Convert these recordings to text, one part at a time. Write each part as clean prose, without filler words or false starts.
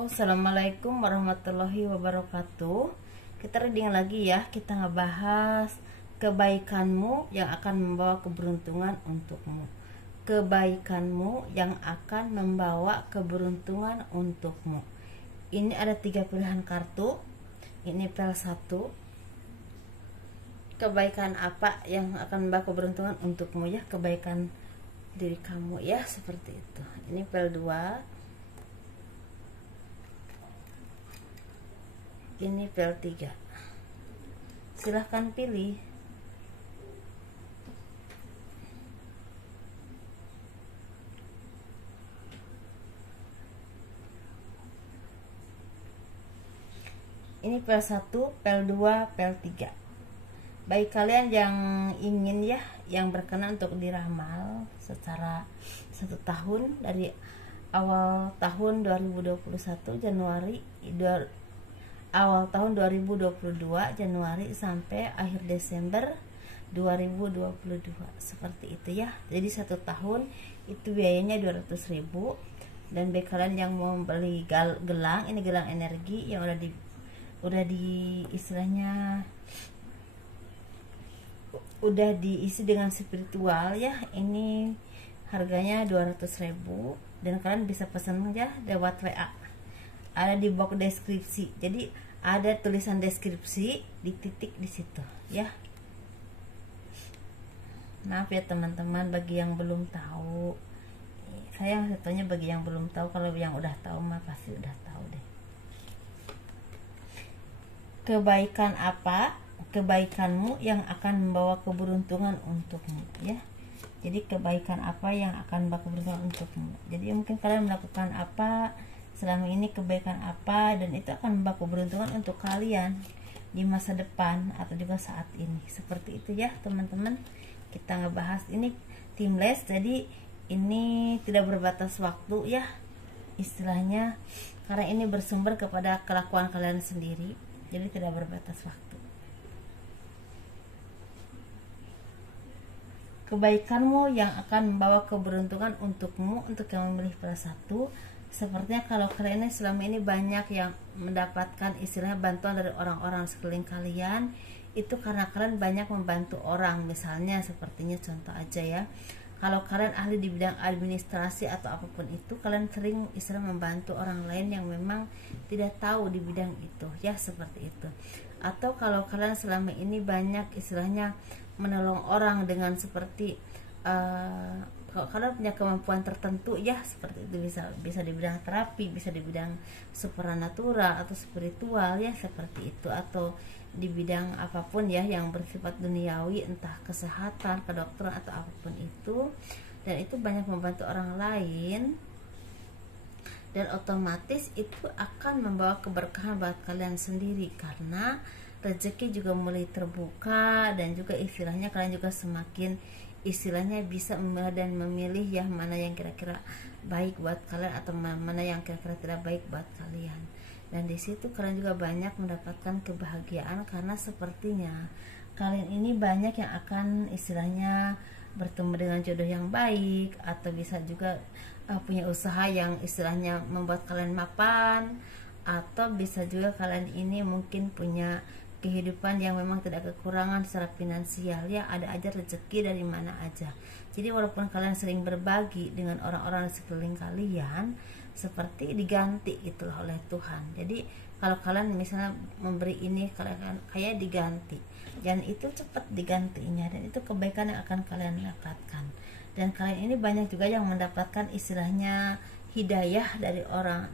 Assalamualaikum warahmatullahi wabarakatuh. Kita reading lagi ya. Kita ngebahas kebaikanmu yang akan membawa keberuntungan untukmu. Kebaikanmu yang akan membawa keberuntungan untukmu. Ini ada 3 pilihan kartu. Ini pel 1. Kebaikan apa yang akan membawa keberuntungan untukmu ya? Kebaikan diri kamu ya, seperti itu. Ini pel 2. Ini pel 3. Silahkan pilih. Ini pel 1, pel 2, pel 3. Bagi kalian yang ingin ya, yang berkenan untuk diramal secara 1 tahun dari awal tahun 2021 awal tahun 2022 Januari sampai akhir Desember 2022, seperti itu ya. Jadi 1 tahun itu biayanya 200.000. Dan bagi kalian yang mau beli gelang, ini gelang energi yang udah di istilahnya udah diisi dengan spiritual ya, ini harganya 200.000. Dan kalian bisa pesan ya lewat WA, ada di box deskripsi. Jadi ada tulisan deskripsi di titik di situ ya. Maaf ya teman-teman bagi yang belum tahu. Saya tanya bagi yang belum tahu, kalau yang udah tahu mah pasti udah tahu deh. Kebaikan apa? Kebaikanmu yang akan membawa keberuntungan untukmu ya. Jadi kebaikan apa yang akan membawa keberuntungan untukmu. Jadi mungkin kalian melakukan apa selama ini, kebaikan apa, dan itu akan membawa keberuntungan untuk kalian di masa depan atau juga saat ini, seperti itu ya teman-teman. Kita ngebahas ini timeless, jadi ini tidak berbatas waktu ya istilahnya, karena ini bersumber kepada kelakuan kalian sendiri, jadi tidak berbatas waktu. Kebaikanmu yang akan membawa keberuntungan untukmu, untuk yang memilih pel 1. Sepertinya kalau kalian selama ini banyak yang mendapatkan istilahnya bantuan dari orang-orang sekeliling kalian, itu karena kalian banyak membantu orang. Misalnya sepertinya contoh aja ya, kalau kalian ahli di bidang administrasi atau apapun itu, kalian sering istilah membantu orang lain yang memang tidak tahu di bidang itu ya, seperti itu. Atau kalau kalian selama ini banyak istilahnya menolong orang dengan seperti kalau kalian punya kemampuan tertentu ya, seperti itu, bisa di bidang terapi, bisa di bidang supranatural atau spiritual ya, seperti itu, atau di bidang apapun ya yang bersifat duniawi, entah kesehatan, kedokteran atau apapun itu, dan itu banyak membantu orang lain, dan otomatis itu akan membawa keberkahan buat kalian sendiri, karena rezeki juga mulai terbuka, dan juga istilahnya kalian juga semakin istilahnya bisa memilah dan memilih ya mana yang kira-kira baik buat kalian atau mana yang kira-kira tidak baik buat kalian. Dan di situ kalian juga banyak mendapatkan kebahagiaan, karena sepertinya kalian ini banyak yang akan istilahnya bertemu dengan jodoh yang baik, atau bisa juga punya usaha yang istilahnya membuat kalian mapan, atau bisa juga kalian ini mungkin punya kehidupan yang memang tidak kekurangan secara finansial ya, ada aja rezeki dari mana aja. Jadi walaupun kalian sering berbagi dengan orang-orang di sekeliling kalian, seperti diganti gitulah oleh Tuhan. Jadi kalau kalian misalnya memberi ini, kalian kayak diganti, dan itu cepat digantinya, dan itu kebaikan yang akan kalian dapatkan. Dan kalian ini banyak juga yang mendapatkan istilahnya hidayah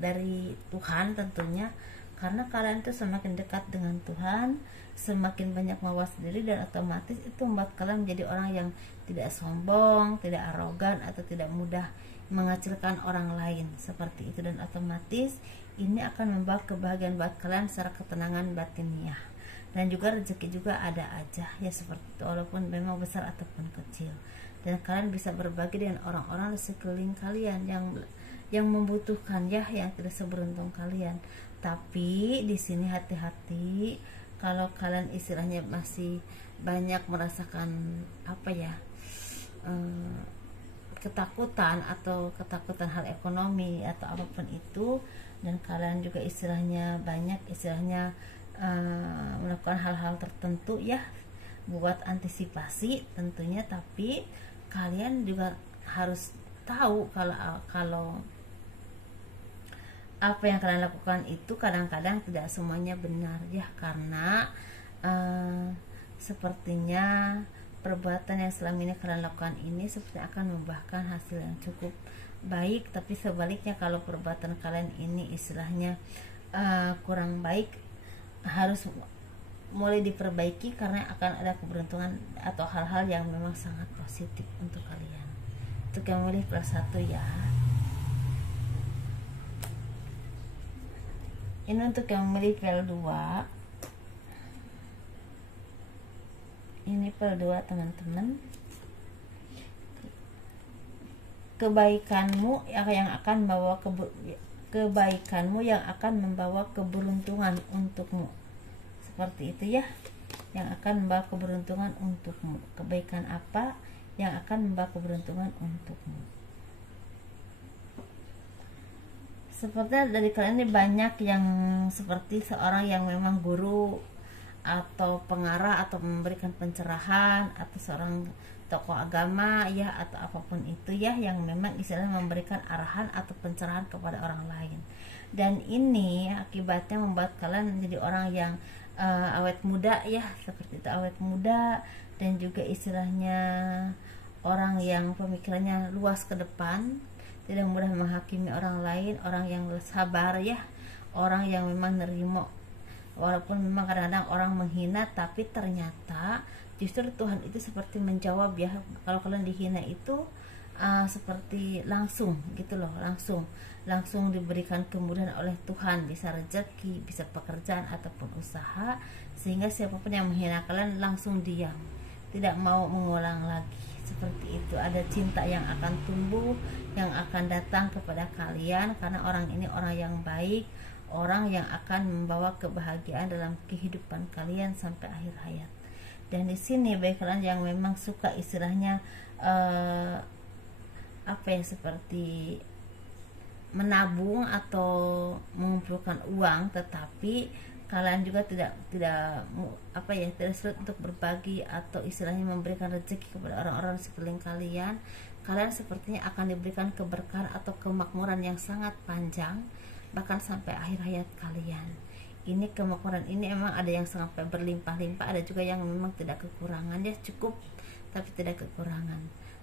dari Tuhan tentunya, karena kalian itu semakin dekat dengan Tuhan, semakin banyak mawas diri, dan otomatis itu membuat kalian menjadi orang yang tidak sombong, tidak arogan, atau tidak mudah mengecilkan orang lain, seperti itu. Dan otomatis ini akan membawa kebahagiaan buat kalian secara ketenangan batiniah, dan juga rezeki juga ada aja ya, seperti itu, walaupun memang besar ataupun kecil. Dan kalian bisa berbagi dengan orang-orang di sekeliling kalian yang membutuhkan ya, yang tidak seberuntung kalian. Tapi di sini hati-hati, kalau kalian istilahnya masih banyak merasakan apa ya, ketakutan hal ekonomi atau apapun itu, dan kalian juga istilahnya banyak melakukan hal-hal tertentu ya buat antisipasi tentunya, tapi kalian juga harus tahu kalau apa yang kalian lakukan itu kadang-kadang tidak semuanya benar ya, karena sepertinya perbuatan yang selama ini kalian lakukan ini seperti akan membuahkan hasil yang cukup baik, tapi sebaliknya kalau perbuatan kalian ini istilahnya kurang baik, harus mulai diperbaiki karena akan ada keberuntungan atau hal-hal yang memang sangat positif untuk kalian. Untuk yang memilih plus 1 ya, ini untuk yang memilih pel 2. Ini pel 2 teman-teman, kebaikanmu yang akan membawa keberuntungan untukmu, seperti itu ya, yang akan membawa keberuntungan untukmu. Kebaikan apa yang akan membawa keberuntungan untukmu? Sepertinya dari kalian ini banyak yang seperti seorang yang memang guru atau pengarah atau memberikan pencerahan, atau seorang tokoh agama ya, atau apapun itu ya, yang memang istilahnya memberikan arahan atau pencerahan kepada orang lain. Dan ini akibatnya membuat kalian menjadi orang yang awet muda ya, seperti itu, awet muda, dan juga istilahnya orang yang pemikirannya luas ke depan, tidak mudah menghakimi orang lain, orang yang sabar ya, orang yang memang nerimo walaupun memang kadang-kadang orang menghina, tapi ternyata justru Tuhan itu seperti menjawab ya. Kalau kalian dihina itu seperti langsung gitu loh, langsung diberikan kemudahan oleh Tuhan, bisa rezeki, bisa pekerjaan ataupun usaha, sehingga siapapun yang menghina kalian langsung diam, tidak mau mengulang lagi. Seperti itu, ada cinta yang akan tumbuh, yang akan datang kepada kalian, karena orang ini orang yang baik, orang yang akan membawa kebahagiaan dalam kehidupan kalian sampai akhir hayat. Dan di sini bagi kalian yang memang suka istilahnya seperti menabung atau mengumpulkan uang, tetapi kalian juga tidak sulit untuk berbagi atau istilahnya memberikan rezeki kepada orang-orang di sekeliling kalian. Kalian sepertinya akan diberikan keberkahan atau kemakmuran yang sangat panjang, bahkan sampai akhir hayat kalian. Ini kemakmuran ini memang ada yang sampai berlimpah-limpah, ada juga yang memang tidak kekurangan ya, cukup tapi tidak kekurangan.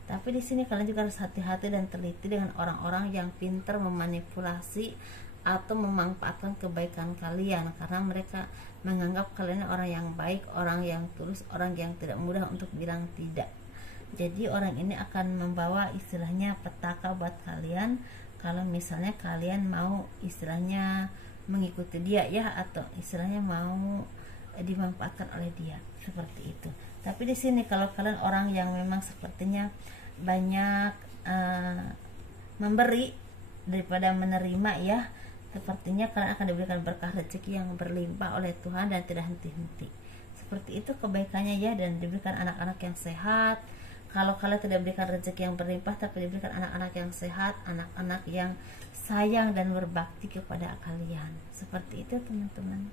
Tapi di sini kalian juga harus hati-hati dan teliti dengan orang-orang yang pintar memanipulasi atau memanfaatkan kebaikan kalian, karena mereka menganggap kalian orang yang baik, orang yang tulus, orang yang tidak mudah untuk bilang tidak. Jadi orang ini akan membawa istilahnya petaka buat kalian kalau misalnya kalian mau istilahnya mengikuti dia ya, atau istilahnya mau dimanfaatkan oleh dia, seperti itu. Tapi di sini kalau kalian orang yang memang sepertinya banyak memberi daripada menerima ya, sepertinya kalian akan diberikan berkah rezeki yang berlimpah oleh Tuhan dan tidak henti-henti. Seperti itu kebaikannya ya, dan diberikan anak-anak yang sehat. Kalau kalian tidak diberikan rezeki yang berlimpah, tapi diberikan anak-anak yang sehat, anak-anak yang sayang dan berbakti kepada kalian. Seperti itu teman-teman.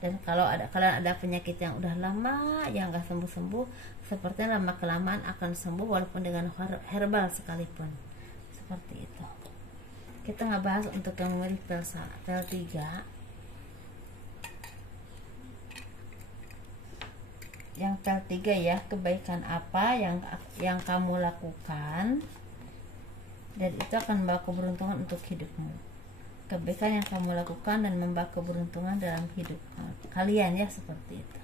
Dan kalau kalian ada penyakit yang udah lama yang gak sembuh-sembuh, sepertinya lama kelamaan akan sembuh walaupun dengan herbal sekalipun. Seperti itu. Kita nggak bahas untuk yang memilih pel 3. Yang pel 3 ya, kebaikan apa yang kamu lakukan dan itu akan membawa keberuntungan untuk hidupmu. Kebaikan yang kamu lakukan dan membawa keberuntungan dalam hidup kalian ya, seperti itu.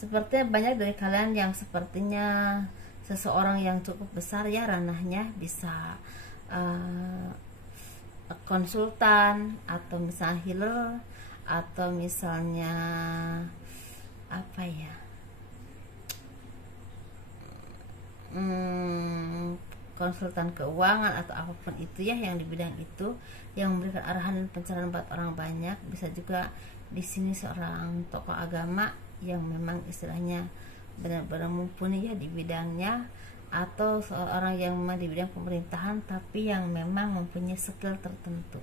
Sepertinya banyak dari kalian yang sepertinya seseorang yang cukup besar ya ranahnya, bisa konsultan atau misalnya healer, atau misalnya konsultan keuangan atau apapun itu ya, yang di bidang itu, yang memberikan arahan dan pencerahan buat orang banyak. Bisa juga di sini seorang tokoh agama yang memang istilahnya benar-benar mumpuni ya di bidangnya, atau seorang yang memang di bidang pemerintahan tapi yang memang mempunyai skill tertentu.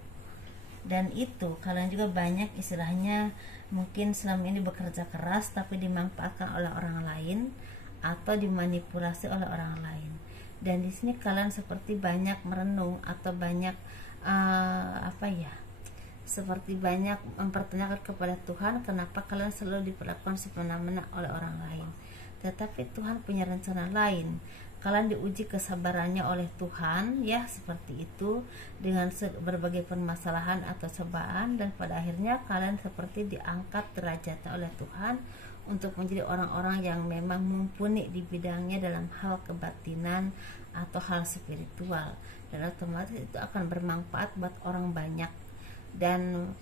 Dan itu kalian juga banyak istilahnya mungkin selama ini bekerja keras tapi dimanfaatkan oleh orang lain atau dimanipulasi oleh orang lain. Dan di sini kalian seperti banyak merenung atau banyak seperti banyak mempertanyakan kepada Tuhan kenapa kalian selalu diperlakukan semena-mena oleh orang lain. Tetapi Tuhan punya rencana lain. Kalian diuji kesabarannya oleh Tuhan, ya seperti itu, dengan berbagai permasalahan atau cobaan, dan pada akhirnya kalian seperti diangkat derajatnya oleh Tuhan untuk menjadi orang-orang yang memang mumpuni di bidangnya dalam hal kebatinan atau hal spiritual, dan otomatis itu akan bermanfaat buat orang banyak, dan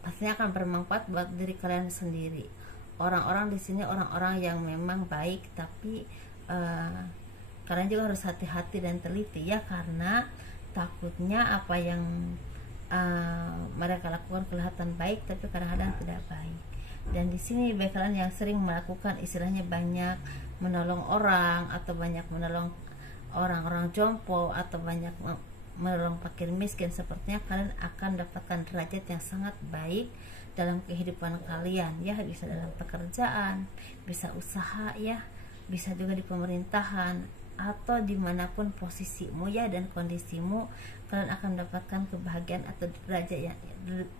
pastinya akan bermanfaat buat diri kalian sendiri. Orang-orang di sini orang-orang yang memang baik, tapi kalian juga harus hati-hati dan teliti ya, karena takutnya apa yang mereka lakukan kelihatan baik tapi kadang-kadang tidak baik. Dan di sini bagi kalian yang sering melakukan istilahnya banyak menolong orang atau banyak menolong orang-orang jompo atau banyak menolong fakir miskin, sepertinya kalian akan dapatkan derajat yang sangat baik dalam kehidupan kalian ya, bisa dalam pekerjaan, bisa usaha ya, bisa juga di pemerintahan atau dimanapun posisimu ya dan kondisimu, kalian akan mendapatkan kebahagiaan atau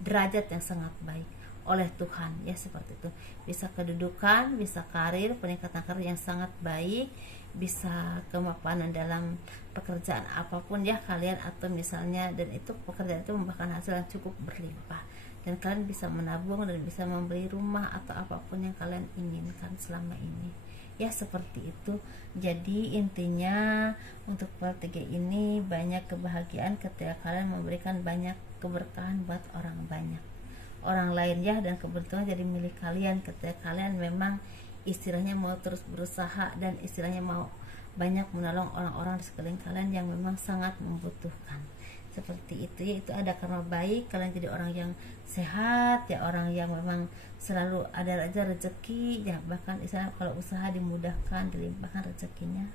derajat yang sangat baik oleh Tuhan ya, seperti itu. Bisa kedudukan, bisa karir, peningkatan karir yang sangat baik, bisa kemapanan dalam pekerjaan apapun ya kalian, atau misalnya, dan itu pekerjaan itu membuahkan hasil yang cukup berlimpah, dan kalian bisa menabung dan bisa membeli rumah atau apapun yang kalian inginkan selama ini ya, seperti itu. Jadi intinya untuk part 3 ini banyak kebahagiaan ketika kalian memberikan banyak keberkahan buat orang lain ya, dan kebetulan jadi milik kalian ketika kalian memang istilahnya mau terus berusaha dan istilahnya mau banyak menolong orang-orang di sekeliling kalian yang memang sangat membutuhkan, seperti itu ya. Itu ada karma baik, kalian jadi orang yang sehat ya, orang yang memang selalu ada aja rezeki ya, bahkan istilah kalau usaha dimudahkan, dilimpahkan rezekinya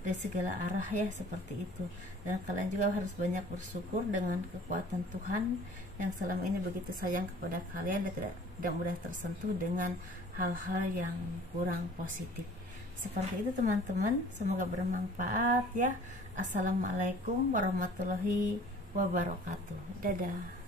dari segala arah ya, seperti itu. Dan kalian juga harus banyak bersyukur dengan kekuatan Tuhan yang selama ini begitu sayang kepada kalian dan tidak mudah tersentuh dengan hal-hal yang kurang positif. Seperti itu teman-teman, semoga bermanfaat ya. Assalamualaikum warahmatullahi wabarakatuh. Dadah.